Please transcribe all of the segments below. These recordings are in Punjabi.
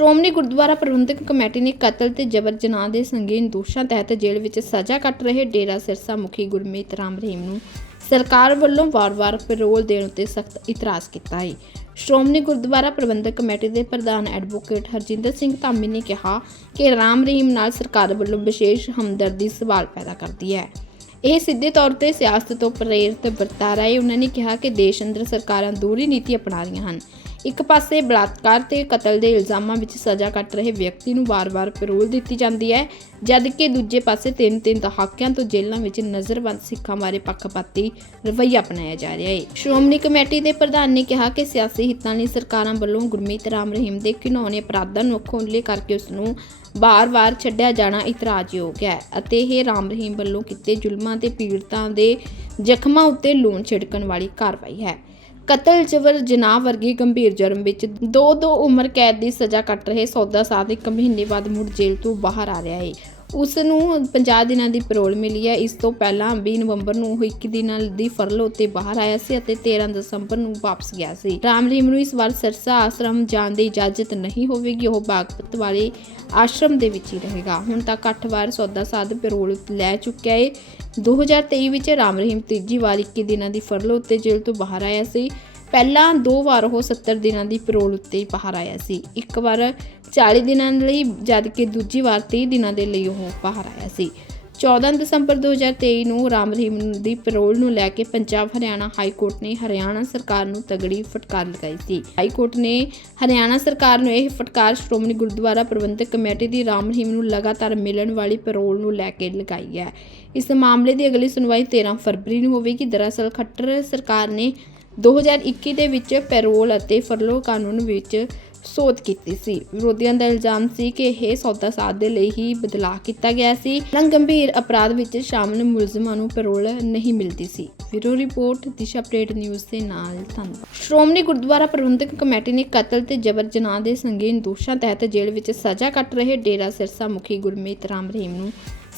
ਸ਼੍ਰੋਮਣੀ ਗੁਰਦੁਆਰਾ ਪ੍ਰਬੰਧਕ ਕਮੇਟੀ ਨੇ ਕਤਲ ਤੇ ਜਬਰ ਜਨਾਹ ਦੇ ਸੰਗੀਨ ਦੋਸ਼ਾਂ ਤਹਿਤ ਜੇਲ੍ਹ ਵਿੱਚ ਸਜ਼ਾ ਕੱਟ ਰਹੇ ਡੇਰਾ ਸਿਰਸਾ ਮੁਖੀ ਗੁਰਮੀਤ ਰਾਮ ਰਹੀਮ ਨੂੰ ਸਰਕਾਰ ਵੱਲੋਂ ਵਾਰ-ਵਾਰ ਪੈਰੋਲ ਦੇਣ ਉੱਤੇ ਸਖਤ ਇਤਰਾਜ਼ ਕੀਤਾ ਹੈ। ਸ਼੍ਰੋਮਣੀ ਗੁਰਦੁਆਰਾ ਪ੍ਰਬੰਧਕ ਕਮੇਟੀ ਦੇ ਪ੍ਰਧਾਨ ਐਡਵੋਕੇਟ ਹਰਜਿੰਦਰ ਸਿੰਘ ਧਾਮੀ ਨੇ ਕਿਹਾ ਕਿ ਰਾਮ ਰਹੀਮ ਨਾਲ ਸਰਕਾਰ ਵੱਲੋਂ ਵਿਸ਼ੇਸ਼ ਹਮਦਰਦੀ ਸਵਾਲ ਪੈਦਾ ਕਰਦੀ ਹੈ। ਇਹ ਸਿੱਧੇ ਤੌਰ ਤੇ ਸਿਆਸਤ ਤੋਂ ਪ੍ਰੇਰਿਤ ਵਰਤਾਰਾ ਹੈ। ਉਹਨਾਂ ਨੇ ਕਿਹਾ ਕਿ ਦੇਸ਼ ਅੰਦਰ ਸਰਕਾਰਾਂ ਦੂਰੀ ਨੀਤੀ ਅਪਣਾ ਰਹੀਆਂ ਹਨ। ਇੱਕ ਪਾਸੇ ਬਲਾਤਕਾਰ ਤੇ ਕਤਲ ਦੇ ਇਲਜ਼ਾਮਾਂ ਵਿੱਚ ਸਜ਼ਾ ਕੱਟ ਰਹੇ ਵਿਅਕਤੀ ਨੂੰ ਵਾਰ-ਵਾਰ ਪੈਰੋਲ ਦਿੱਤੀ ਜਾਂਦੀ ਹੈ ਜਦਕਿ ਦੂਜੇ ਪਾਸੇ ਤਿੰਨ ਤਿੰਨ ਦਹਾਕਿਆਂ ਤੋਂ ਜੇਲ੍ਹਾਂ ਵਿੱਚ ਨਜ਼ਰਬੰਦ ਸਿੱਖਾਂ ਬਾਰੇ ਪੱਖਪਾਤੀ ਰਵੱਈਆ ਅਪਣਾਇਆ ਜਾ ਰਿਹਾ ਹੈ। ਸ਼੍ਰੋਮਣੀ ਕਮੇਟੀ ਦੇ ਪ੍ਰਧਾਨ ਨੇ ਕਿਹਾ ਕਿ ਸਿਆਸੀ ਹਿੱਤਾਂ ਲਈ ਸਰਕਾਰਾਂ ਵੱਲੋਂ ਗੁਰਮੀਤ ਰਾਮ ਰਹੀਮ ਦੇ ਘਿਨੌਣੇ ਅਪਰਾਧਾਂ ਨੂੰ ਅੱਖੋਂ ਕਰਕੇ ਉਸ ਨੂੰ ਬਾਰ-ਬਾਰ ਛੱਡਿਆ ਜਾਣਾ ਇਤਰਾਜ਼ਯੋਗ ਹੈ ਅਤੇ ਇਹ ਰਾਮ ਰਹੀਮ ਵੱਲੋਂ ਕੀਤੇ ਜ਼ੁਲਮਾਂ ਤੇ ਪੀੜਤਾਂ ਦੇ ਜ਼ਖਮਾਂ ਉੱਤੇ ਲੂਣ ਛਿੜਕਣ ਵਾਲੀ ਕਾਰਵਾਈ ਹੈ। ਕਤਲ ਜਬਰ ਜਨਾਹ ਵਰਗੇ ਗੰਭੀਰ ਜੁਰਮ ਵਿੱਚ ਦੋ ਦੋ ਉਮਰ ਕੈਦ ਦੀ ਸਜ਼ਾ ਕੱਟ ਰਹੇ ਸੌਦਾ ਸਾਧ ਇੱਕ ਮਹੀਨੇ ਬਾਅਦ ਮੁੜ ਜੇਲ੍ਹ ਤੋਂ ਬਾਹਰ ਆ ਰਿਹਾ ਹੈ ਉਸ ਨੂੰ 50 ਦਿਨਾਂ ਦੀ ਪੈਰੋਲ ਮਿਲੀ ਹੈ। ਇਸ ਤੋਂ ਪਹਿਲਾਂ 20 ਨਵੰਬਰ ਨੂੰ ਉਹ 21 ਦਿਨਾਂ ਦੀ ਫਰਲ ਉੱਤੇ ਬਾਹਰ ਆਇਆ ਸੀ ਅਤੇ 13 ਦਸੰਬਰ ਨੂੰ ਵਾਪਸ ਗਿਆ ਸੀ। ਰਾਮ ਰਹੀਮ ਨੂੰ ਇਸ ਵਾਰ ਸਿਰਸਾ ਆਸ਼ਰਮ ਜਾਣ ਦੀ ਇਜਾਜ਼ਤ ਨਹੀਂ ਹੋਵੇਗੀ। ਉਹ ਬਾਗਪਤ ਵਾਲੇ ਆਸ਼ਰਮ ਦੇ ਵਿੱਚ ਹੀ ਰਹੇਗਾ। ਹੁਣ ਤੱਕ 8 ਵਾਰ ਸੌਦਾ ਸਾਧ ਪੈਰੋਲ ਲੈ ਚੁੱਕਿਆ ਹੈ 2023 ਵਿੱਚ ਰਾਮ ਰਹੀਮ ਤੀਜੀ ਵਾਰ 21 ਦਿਨਾਂ ਦੀ ਫਰਲ ਉੱਤੇ ਜੇਲ੍ਹ ਤੋਂ ਬਾਹਰ ਆਇਆ ਸੀ। ਪਹਿਲਾਂ ਦੋ ਵਾਰ ਉਹ 70 ਦਿਨਾਂ ਦੀ ਪੈਰੋਲ ਉੱਤੇ ਬਾਹਰ ਆਇਆ ਸੀ। ਇੱਕ ਵਾਰ 40 ਦਿਨਾਂ ਲਈ, ਜਦ ਕਿ ਦੂਜੀ ਵਾਰ 30 ਦਿਨਾਂ ਦੇ ਲਈ ਉਹ ਬਾਹਰ ਆਇਆ ਸੀ। 14 ਦਸੰਬਰ 2023 ਨੂੰ ਰਾਮ ਰਹੀਮ ਦੀ ਪੈਰੋਲ ਨੂੰ ਲੈ ਕੇ ਪੰਜਾਬ, ਹਰਿਆਣਾ ਹਾਈ ਕੋਰਟ ਨੇ ਹਰਿਆਣਾ ਸਰਕਾਰ ਨੂੰ ਤਗੜੀ ਫਟਕਾਰ ਲਗਾਈ ਸੀ। ਹਾਈ ਕੋਰਟ ਨੇ ਹਰਿਆਣਾ ਸਰਕਾਰ ਨੂੰ ਇਹ ਫਟਕਾਰ ਸ਼੍ਰੋਮਣੀ ਗੁਰਦੁਆਰਾ ਪ੍ਰਬੰਧਕ ਕਮੇਟੀ ਦੀ ਰਾਮ ਰਹੀਮ ਨੂੰ ਲਗਾਤਾਰ ਮਿਲਣ ਵਾਲੀ ਪੈਰੋਲ ਨੂੰ ਲੈ ਕੇ ਲਗਾਈ ਹੈ। ਇਸ ਮਾਮਲੇ ਦੀ ਅਗਲੀ ਸੁਣਵਾਈ 13 ਫਰਵਰੀ ਨੂੰ ਹੋਵੇਗੀ। ਦਰਅਸਲ ਖੱਟਰ ਸਰਕਾਰ ਨੇ 2021 ਦੇ ਵਿੱਚ ਪੈਰੋਲ ਅਤੇ ਫਰਲੋ ਕਾਨੂੰਨ ਵਿੱਚ ਸੋਧ ਕੀਤੀ ਸੀ। ਵਿਰੋਧੀਆਂ ਦਾ ਇਲਜ਼ਾਮ ਸੀ ਕਿ ਇਹ ਸੌਦਾ ਸਾਧ ਦੇ ਲਈ ਹੀ ਬਦਲਾਅ ਕੀਤਾ ਗਿਆ ਸੀ। ਲੰਗ ਗੰਭੀਰ ਅਪਰਾਧ ਵਿੱਚ ਸ਼ਾਮਲ ਮੁਲਜ਼ਮਾਂ ਨੂੰ ਪੈਰੋਲ ਨਹੀਂ ਮਿਲਦੀ ਸੀ। Bureau report, Disha update news ਦੇ ਨਾਲ ਧੰਨਵਾਦ ਸ਼੍ਰੋਮਣੀ ਗੁਰਦੁਆਰਾ ਪ੍ਰਬੰਧਕ ਕਮੇਟੀ ਨੇ ਕਤਲ ਤੇ ਜਬਰ ਜਨਾਹ ਦੇ ਸੰਗੀਨ ਦੋਸ਼ਾਂ ਤਹਿਤ ਜੇਲ੍ਹ ਵਿੱਚ ਸਜ਼ਾ ਕੱਟ ਰਹੇ ਡੇਰਾ ਸਿਰਸਾ ਮੁਖੀ ਗੁਰਮੀਤ ਰਾਮ ਰਹੀਮ ਨੂੰ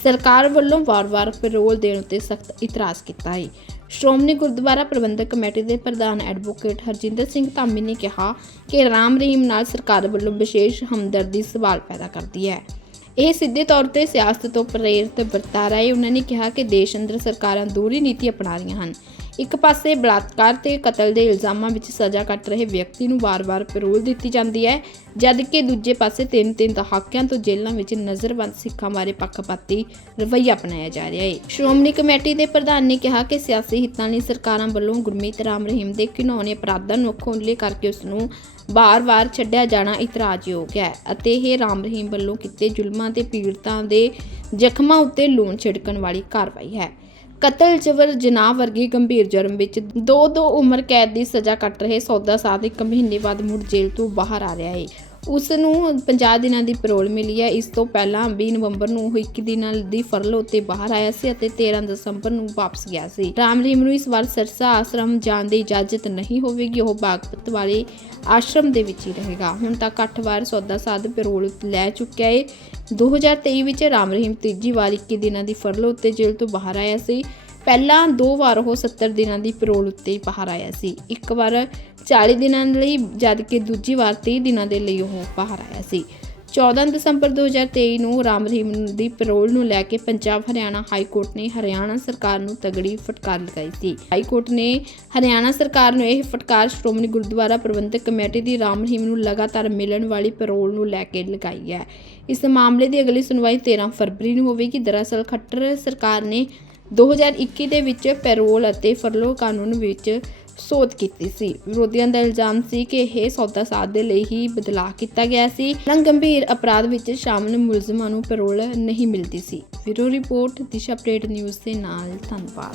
ਸਰਕਾਰ ਵੱਲੋਂ ਵਾਰ-ਵਾਰ ਪੈਰੋਲ ਦੇਣ ਉੱਤੇ ਸਖਤ ਇਤਰਾਜ਼ ਕੀਤਾ ਹੈ। ਸ਼੍ਰੋਮਣੀ ਗੁਰਦੁਆਰਾ ਪ੍ਰਬੰਧਕ ਕਮੇਟੀ ਦੇ ਪ੍ਰਧਾਨ ਐਡਵੋਕੇਟ ਹਰਜਿੰਦਰ ਸਿੰਘ ਧਾਮੀ ਨੇ ਕਿਹਾ ਕਿ ਰਾਮ ਰਹੀਮ ਨਾਲ ਸਰਕਾਰ ਵੱਲੋਂ ਵਿਸ਼ੇਸ਼ ਹਮਦਰਦੀ ਸਵਾਲ ਪੈਦਾ ਕਰਦੀ ਹੈ। ਇਹ ਸਿੱਧੇ ਤੌਰ ਤੇ ਸਿਆਸਤ ਤੋਂ ਪ੍ਰੇਰਿਤ ਵਰਤਾਰਾ ਹੈ। ਉਹਨਾਂ ਨੇ ਕਿਹਾ ਕਿ ਦੇਸ਼ ਅੰਦਰ ਸਰਕਾਰਾਂ ਦੂਰੀ ਨੀਤੀ ਅਪਣਾ ਰਹੀਆਂ ਹਨ। ਇੱਕ ਪਾਸੇ ਬਲਾਤਕਾਰ ਤੇ ਕਤਲ ਦੇ ਇਲਜ਼ਾਮਾਂ ਵਿੱਚ ਸਜ਼ਾ ਕੱਟ ਰਹੇ ਵਿਅਕਤੀ ਨੂੰ ਵਾਰ-ਵਾਰ ਪੈਰੋਲ ਦਿੱਤੀ ਜਾਂਦੀ ਹੈ ਜਦਕਿ ਦੂਜੇ ਪਾਸੇ ਤਿੰਨ ਤਿੰਨ ਦਹਾਕਿਆਂ ਤੋਂ ਜੇਲ੍ਹਾਂ ਵਿੱਚ ਨਜ਼ਰਬੰਦ ਸਿੱਖਾਂ ਬਾਰੇ ਪੱਖਪਾਤੀ ਰਵੱਈਆ ਅਪਣਾਇਆ ਜਾ ਰਿਹਾ ਹੈ। ਸ਼੍ਰੋਮਣੀ ਕਮੇਟੀ ਦੇ ਪ੍ਰਧਾਨ ਨੇ ਕਿਹਾ ਕਿ ਸਿਆਸੀ ਹਿੱਤਾਂ ਲਈ ਸਰਕਾਰਾਂ ਵੱਲੋਂ ਗੁਰਮੀਤ ਰਾਮ ਰਹੀਮ ਦੇ ਘਿਨੌਣੇ ਅਪਰਾਧਾਂ ਨੂੰ ਅੱਖੋਂ ਕਰਕੇ ਉਸ ਨੂੰ ਬਾਰ-ਬਾਰ ਛੱਡਿਆ ਜਾਣਾ ਇਤਰਾਜ਼ਯੋਗ ਹੈ ਅਤੇ ਇਹ ਰਾਮ ਰਹੀਮ ਵੱਲੋਂ ਕੀਤੇ ਜ਼ੁਲਮਾਂ ਤੇ ਪੀੜਤਾਂ ਦੇ ਜ਼ਖਮਾਂ ਉੱਤੇ ਲੂਣ ਛਿੜਕਣ ਵਾਲੀ ਕਾਰਵਾਈ ਹੈ। ਕਤਲ ਜਬਰ ਜਨਾਹ ਵਰਗੇ ਗੰਭੀਰ ਜੁਰਮ ਵਿੱਚ ਦੋ ਦੋ ਉਮਰ ਕੈਦ ਦੀ ਸਜ਼ਾ ਕੱਟ ਰਹੇ ਸੌਦਾ ਸਾਧ ਇੱਕ ਮਹੀਨੇ ਬਾਅਦ ਮੁੜ ਜੇਲ੍ਹ ਤੋਂ ਬਾਹਰ ਆ ਰਿਹਾ ਹੈ ਉਸ ਨੂੰ 50 ਦਿਨਾਂ ਦੀ ਪੈਰੋਲ ਮਿਲੀ ਹੈ। ਇਸ ਤੋਂ ਪਹਿਲਾਂ 20 ਨਵੰਬਰ ਨੂੰ ਉਹ 21 ਦਿਨਾਂ ਦੀ ਫਰਲ ਉੱਤੇ ਬਾਹਰ ਆਇਆ ਸੀ ਅਤੇ 13 ਦਸੰਬਰ ਨੂੰ ਵਾਪਸ ਗਿਆ ਸੀ। ਰਾਮ ਰਹੀਮ ਨੂੰ ਇਸ ਵਾਰ ਸਿਰਸਾ ਆਸ਼ਰਮ ਜਾਣ ਦੀ ਇਜਾਜ਼ਤ ਨਹੀਂ ਹੋਵੇਗੀ। ਉਹ ਬਾਗਪਤ ਵਾਲੇ ਆਸ਼ਰਮ ਦੇ ਵਿੱਚ ਹੀ ਰਹੇਗਾ। ਹੁਣ ਤੱਕ 8 ਵਾਰ ਸੌਦਾ ਸਾਧ ਪੈਰੋਲ ਲੈ ਚੁੱਕਿਆ ਹੈ 2023 ਵਿੱਚ ਰਾਮ ਰਹੀਮ ਤੀਜੀ ਵਾਰ 21 ਦਿਨਾਂ ਦੀ ਫਰਲ ਉੱਤੇ ਜੇਲ੍ਹ ਤੋਂ ਬਾਹਰ ਆਇਆ ਸੀ। ਪਹਿਲਾਂ ਦੋ ਵਾਰ ਉਹ 70 ਦਿਨਾਂ ਦੀ ਪੈਰੋਲ ਉੱਤੇ ਬਾਹਰ ਆਇਆ ਸੀ। ਇੱਕ ਵਾਰ 40 ਦਿਨਾਂ ਲਈ, ਜਦ ਕਿ ਦੂਜੀ ਵਾਰ 30 ਦਿਨਾਂ ਦੇ ਲਈ ਉਹ ਬਾਹਰ ਆਇਆ ਸੀ। 14 ਦਸੰਬਰ 2023 ਨੂੰ ਰਾਮ ਰਹੀਮ ਦੀ ਪੈਰੋਲ ਨੂੰ ਲੈ ਕੇ ਪੰਜਾਬ, ਹਰਿਆਣਾ ਹਾਈ ਕੋਰਟ ਨੇ ਹਰਿਆਣਾ ਸਰਕਾਰ ਨੂੰ ਤਗੜੀ ਫਟਕਾਰ ਲਗਾਈ ਸੀ। ਹਾਈ ਕੋਰਟ ਨੇ ਹਰਿਆਣਾ ਸਰਕਾਰ ਨੂੰ ਇਹ ਫਟਕਾਰ ਸ਼੍ਰੋਮਣੀ ਗੁਰਦੁਆਰਾ ਪ੍ਰਬੰਧਕ ਕਮੇਟੀ ਦੀ ਰਾਮ ਰਹੀਮ ਨੂੰ ਲਗਾਤਾਰ ਮਿਲਣ ਵਾਲੀ ਪੈਰੋਲ ਨੂੰ ਲੈ ਕੇ ਲਗਾਈ ਹੈ। ਇਸ ਮਾਮਲੇ ਦੀ ਅਗਲੀ ਸੁਣਵਾਈ 13 ਫਰਵਰੀ ਨੂੰ ਹੋਵੇਗੀ। ਦਰਅਸਲ ਖੱਟਰ ਸਰਕਾਰ ਨੇ 2021 ਦੇ ਵਿੱਚ ਪੈਰੋਲ ਅਤੇ ਫਰਲੋ ਕਾਨੂੰਨ ਵਿੱਚ ਸੋਧ ਕੀਤੀ ਸੀ। ਵਿਰੋਧੀਆਂ ਦਾ ਇਲਜ਼ਾਮ ਸੀ ਕਿ ਇਹ ਸੌਦਾ ਸਾਧ ਦੇ ਲਈ ਹੀ ਬਦਲਾਅ ਕੀਤਾ ਗਿਆ ਸੀ। ਲੰਗ ਗੰਭੀਰ ਅਪਰਾਧ ਵਿੱਚ ਸ਼ਾਮਲ ਮੁਲਜ਼ਮਾਂ ਨੂੰ ਪੈਰੋਲ ਨਹੀਂ ਮਿਲਦੀ ਸੀ। Bureau report, Disha Update News ਦੇ ਨਾਲ, ਧੰਨਵਾਦ।